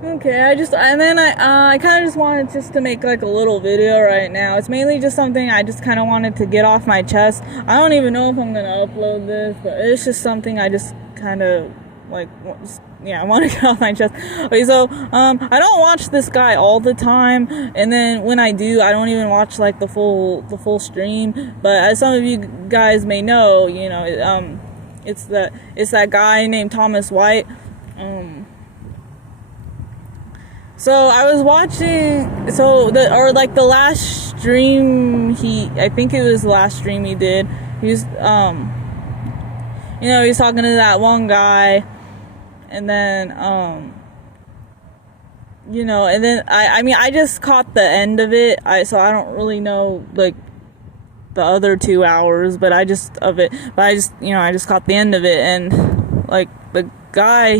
Okay, I kind of just wanted just to make like a little video right now. It's mainly just something I just kind of wanted to get off my chest. I don't even know if I'm gonna upload this, but it's just something I just kind of like, I want to get off my chest. Okay, so I don't watch this guy all the time, and then when I do, I don't even watch like the full stream. But as some of you guys may know, it's that guy named Thomas White. So I was watching, the last stream I think it was the last stream he did. He was, he's talking to that one guy, and then, and then I just caught the end of it. So I don't really know like the other 2 hours, but I just caught the end of it, and like the guy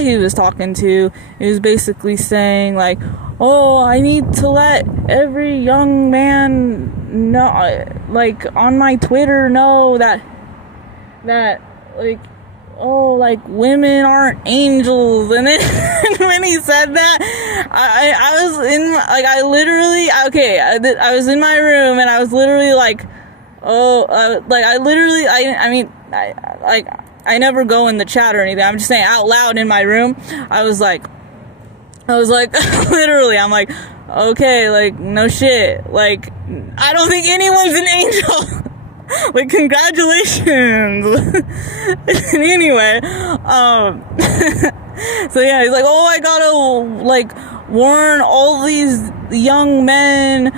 he was talking to, he was basically saying like, oh, I need to let every young man know, like on my Twitter, know that like, oh, like women aren't angels. And then when he said that, I was in my room, and I was literally like, I never go in the chat or anything. I'm just saying out loud in my room. I was like, literally, I'm like, okay, like, no shit. Like, I don't think anyone's an angel. Like, congratulations. Anyway, so yeah, he's like, oh, I gotta, like, warn all these young men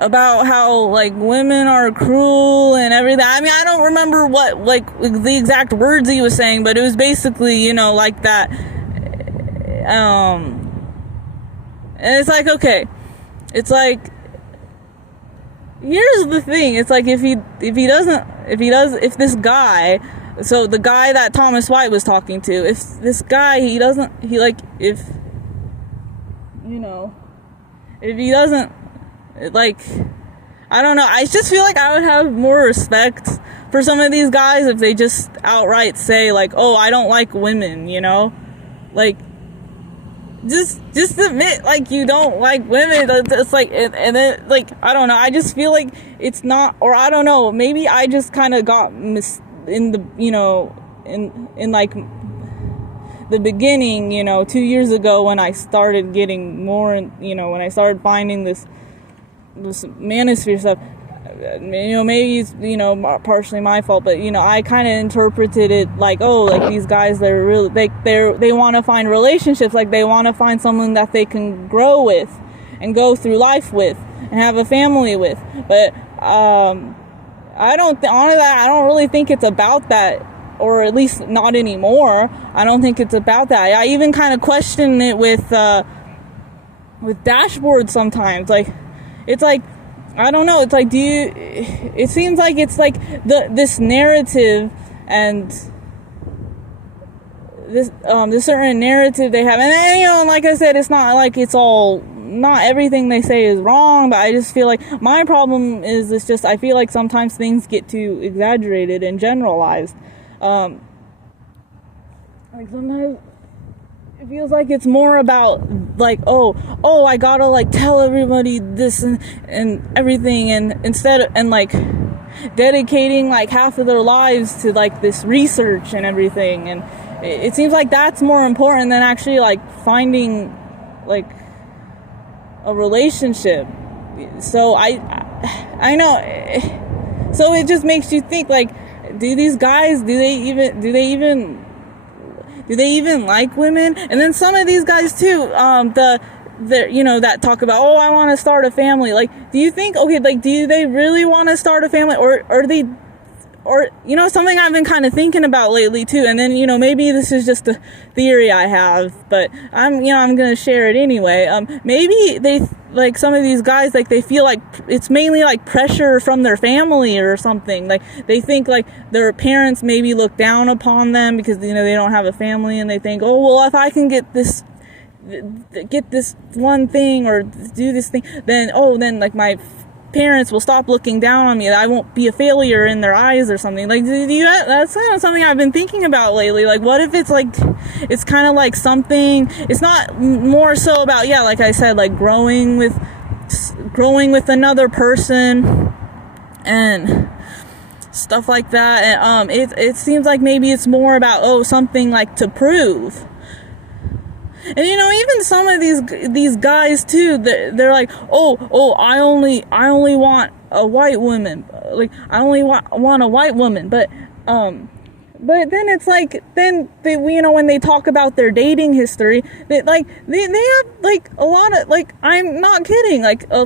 about how like women are cruel and everything. I mean, I don't remember what like the exact words he was saying, but it was basically, like that. And it's like, okay, it's like, here's the thing. It's like, if this guy, so the guy that Thomas White was talking to, if this guy, if he doesn't, like, I don't know, I just feel like I would have more respect for some of these guys if they just outright say like, oh, I don't like women, like, just admit like you don't like women. It's like, and then like, I don't know, I just feel like it's not, or I don't know, maybe I just kind of got in the, in like the beginning, 2 years ago when I started getting more, when I started finding this Manosphere stuff, maybe it's, partially my fault, but, I kind of interpreted it like, oh, like these guys, they're really, they want to find relationships, like they want to find someone that they can grow with and go through life with and have a family with. But, I don't really think it's about that, or at least not anymore. I don't think it's about that. I even kind of question it with dashboards sometimes, like, it's like, I don't know, it's like, it seems like it's like this narrative and this certain narrative they have, and then, like I said, it's not like it's all, not everything they say is wrong, but I just feel like my problem is, it's just, I feel like sometimes things get too exaggerated and generalized. Like sometimes it feels like it's more about like, oh, I gotta like tell everybody this and everything, and instead of, and like dedicating like half of their lives to like this research and everything, and it seems like that's more important than actually like finding like a relationship. So I know, so it just makes you think, like, do these guys, do they even like women? And then some of these guys too, that talk about, oh, I want to start a family. Like, do you think, okay, like, do they really want to start a family, or something I've been kind of thinking about lately too, and then, maybe this is just a theory I have, but I'm going to share it anyway. Maybe they, like, some of these guys, like, they feel like it's mainly like pressure from their family or something. Like, they think like their parents maybe look down upon them because, they don't have a family, and they think, oh, well, if I can get this one thing or do this thing, then like my parents will stop looking down on me, that I won't be a failure in their eyes or something. Like, that's kind of something I've been thinking about lately. Like, what if it's like, it's kind of like something, it's not more so about, yeah, like I said, like growing with another person and stuff like that. And it seems like maybe it's more about something like to prove. And even some of these guys too, they're like, I only want a white woman, like I only want a white woman. But then it's like, then they, when they talk about their dating history, they have like a lot of, like, I'm not kidding, like I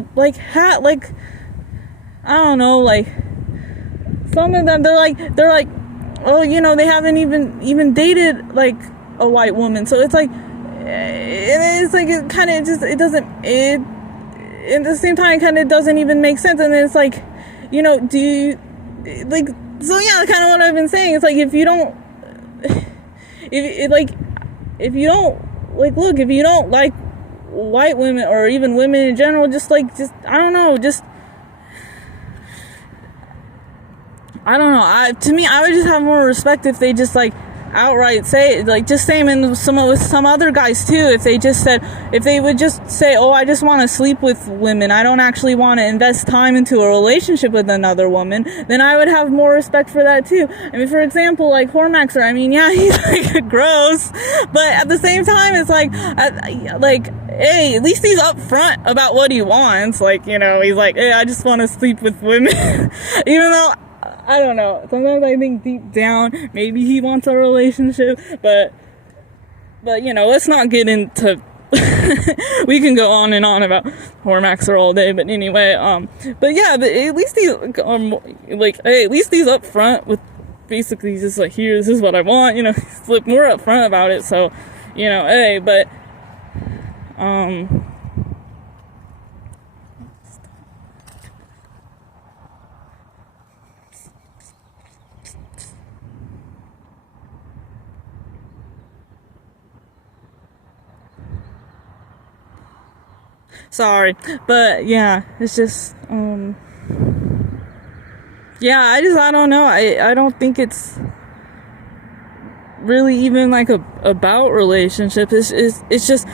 don't know, like some of them, they're like they haven't even dated like a white woman. So it's like, it kind of just, it doesn't, at the same time, kind of doesn't even make sense. And then it's like, do you, like, so yeah, kind of what I've been saying. It's like, if you don't like white women or even women in general, I don't know, to me, I would just have more respect if they just like outright say it, like just same in with some other guys too. If they would just say, I just want to sleep with women, I don't actually want to invest time into a relationship with another woman, then I would have more respect for that too. I mean, for example, like Hormaxer, I mean, yeah, he's like gross, but at the same time, it's like, hey, at least he's upfront about what he wants. Like, he's like, hey, I just want to sleep with women. Even though, I don't know, sometimes I think deep down maybe he wants a relationship, but let's not get into we can go on and on about Hormaxer all day, but anyway, but yeah, but at least he's at least he's up front with basically just like, here, this is what I want, he's like more up front about it. So hey, but sorry, but yeah, it's just, yeah, I don't know, I don't think it's really even like about relationships. It's just,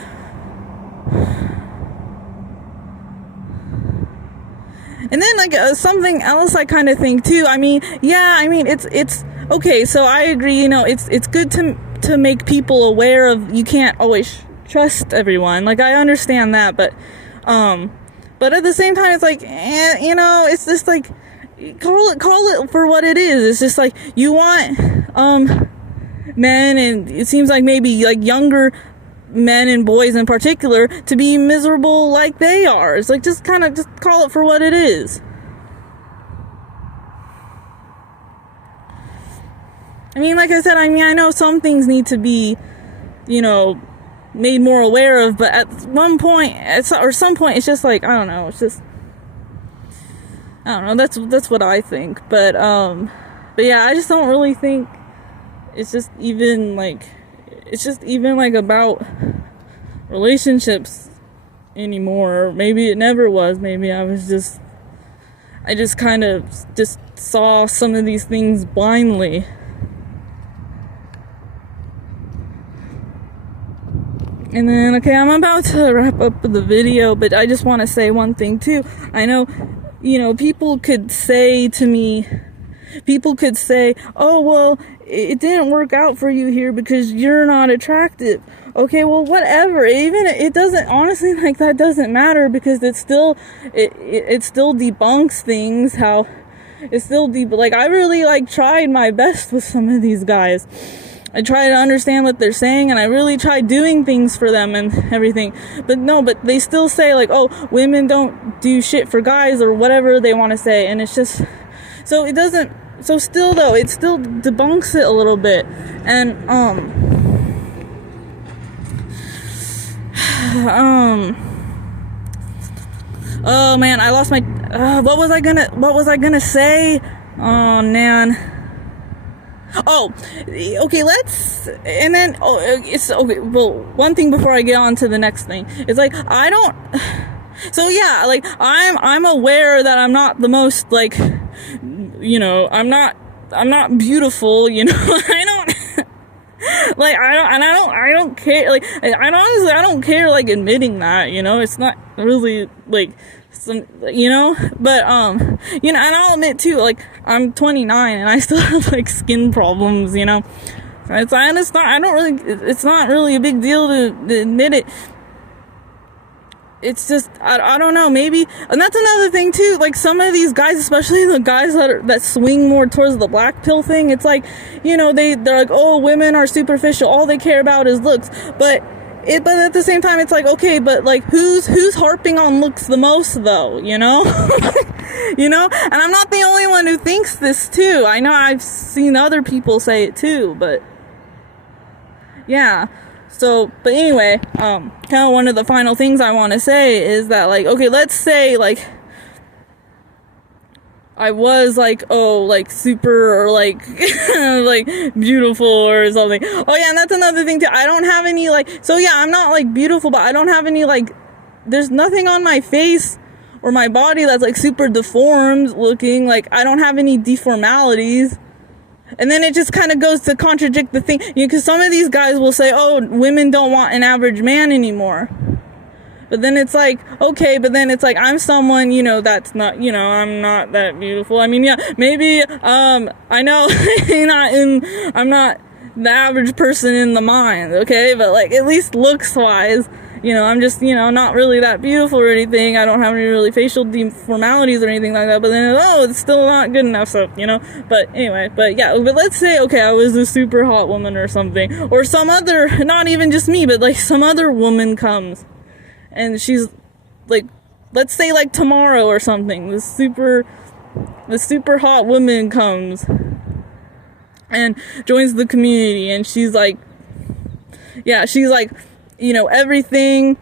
and then like something else I kind of think too. I mean, yeah, I mean, it's okay. So I agree. It's good to make people aware of, you can't always trust everyone. Like, I understand that, but at the same time, it's like, it's just like, call it for what it is. It's just like, you want men, and it seems like maybe like younger men and boys in particular, to be miserable like they are. It's like, just call it for what it is. I mean, like I said, I know some things need to be, made more aware of, but at some point, it's just like, I don't know, it's just, I don't know, that's what I think. But yeah, I just don't really think it's just even like about relationships anymore. Or maybe it never was. Maybe I just kind of just saw some of these things blindly. And then, okay, I'm about to wrap up the video, but I just want to say one thing too. I know, people could say, oh, well, it didn't work out for you here because you're not attractive. Okay, well, whatever. Even it doesn't, honestly, like, that doesn't matter, because it still debunks things. How it's still like, I really like tried my best with some of these guys. I try to understand what they're saying, and I really try doing things for them and everything. But they still say, like, oh, women don't do shit for guys, or whatever they want to say. And it's just, so it doesn't, so still though, it still debunks it a little bit. And, oh man, I lost my, what was I gonna say? Oh man. Oh, okay, it's okay. Well, one thing before I get on to the next thing, it's like, So yeah, like I'm aware that I'm not the most, like, you know, I'm not beautiful, you know. I don't like, I don't care, like, honestly, I don't care, like, admitting that, you know. It's not really, like, some, you know, but, you know, and I'll admit too, like, I'm 29 and I still have, like, skin problems, you know. It's not really a big deal to admit it. It's just, I don't know, maybe, and that's another thing too, like, some of these guys, especially the guys that swing more towards the black pill thing, it's like, you know, they're like, oh, women are superficial, all they care about is looks, but at the same time, it's like, okay, but, like, who's harping on looks the most, though, you know? You know, and I'm not the only one who thinks this too. I know I've seen other people say it too, but yeah. So, but anyway, kind of one of the final things I want to say is that, like, okay, let's say, like, I was, like, oh, like, super, or, like, like, beautiful or something. Oh, yeah, and that's another thing, too. I don't have any, like, so, yeah, I'm not, like, beautiful, but I don't have any, like, there's nothing on my face or my body that's, like, super deformed looking. Like, I don't have any deformalities. And then it just kind of goes to contradict the thing, you know, because some of these guys will say, oh, women don't want an average man anymore. But then it's like, okay, but then it's like, I'm someone, you know, that's not, you know, I'm not that beautiful. I mean, yeah, maybe, I know I'm not the average person in the mind, okay? But, like, at least looks-wise, you know, I'm just, you know, not really that beautiful or anything. I don't have any really facial deformalities or anything like that. But then, oh, it's still not good enough. So, you know, but anyway, but yeah, but let's say, okay, I was a super hot woman or something, or some other, not even just me, but, like, some other woman comes and she's, like, let's say, like, tomorrow or something, the super hot woman comes and joins the community, and she's like, yeah, she's like, you know, everything,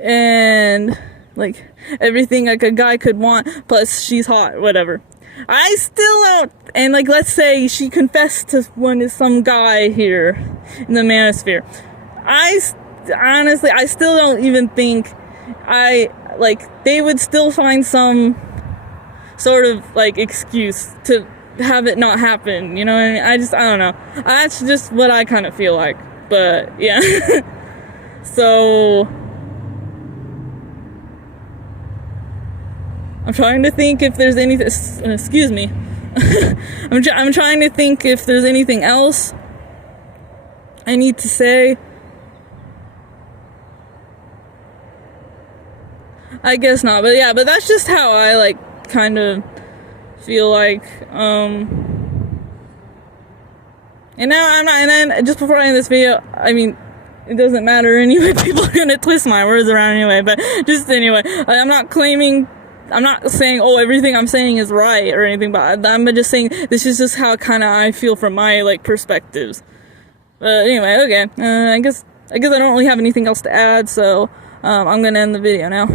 and, like, everything, like, a guy could want, plus she's hot, whatever. I still don't, and, like, let's say she confessed to some guy here in the Manosphere. Honestly, I still don't even think they would still find some sort of, like, excuse to have it not happen, you know what I mean? I don't know. That's just what I kind of feel like, but, yeah. So, I'm trying to think if there's anything, excuse me. I'm trying to think if there's anything else I need to say. I guess not, but yeah, but that's just how I, like, kind of feel like, and now I'm not, and then just before I end this video, I mean, it doesn't matter anyway, people are gonna twist my words around anyway, but just anyway, I'm not saying, oh, everything I'm saying is right or anything, but I'm just saying this is just how kind of I feel from my, like, perspectives. But anyway, okay, I guess I don't really have anything else to add, so, I'm gonna end the video now.